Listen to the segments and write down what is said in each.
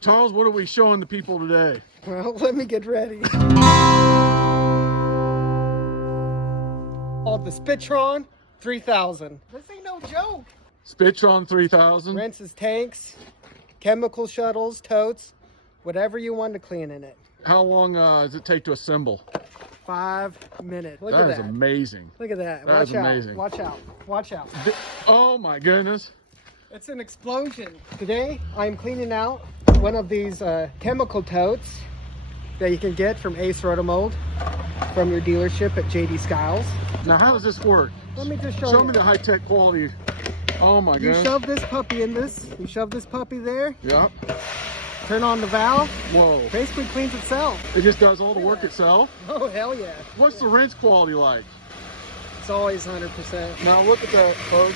Charles, what are we showing the people today? Well, let me get ready. Called the Spitron 3000. This ain't no joke. Spitron 3000. Rinses tanks, chemical shuttles, totes, whatever you want to clean in it. How long does it take to assemble? 5 minutes. Look That at is that. amazing. Look at that. That is Watch out. amazing. Watch out. Watch out. Oh my goodness. It's an explosion. Today, I'm cleaning out one of these chemical totes that you can get from Ace Rotomold from your dealership at JD Skiles. Now how does this work? Let me just show Show you. me the high-tech quality. Oh my You goodness. shove this puppy in this. You shove this puppy there. Yep. Turn on the valve. Whoa. Basically cleans itself. It just does all the work itself? Oh, hell yeah. What's the rinse quality like? It's always 100%. Now look at that, folks.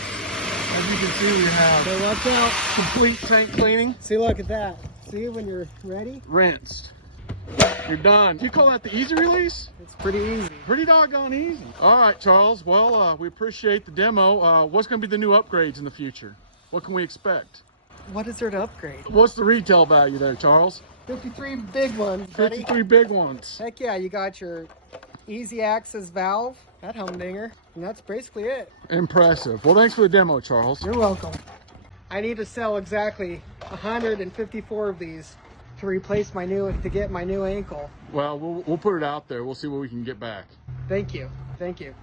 As you can see, we have So watch out. complete tank cleaning. See, look at that. See when you're ready? Rinsed. You're done. You call that the easy release? It's pretty easy. Pretty doggone easy. All right, Charles. Well, we appreciate the demo. What's going to be the new upgrades in the future? What can we expect? What is there to upgrade? What's the retail value there, Charles? 53 big ones, buddy. 53 big ones. Heck yeah, you got your easy access valve, that humdinger, and that's basically it. Impressive. Well, thanks for the demo, Charles. You're welcome. I need to sell exactly 154 of these to replace to get my new ankle. Well, we'll put it out there. We'll see what we can get back. Thank you. Thank you.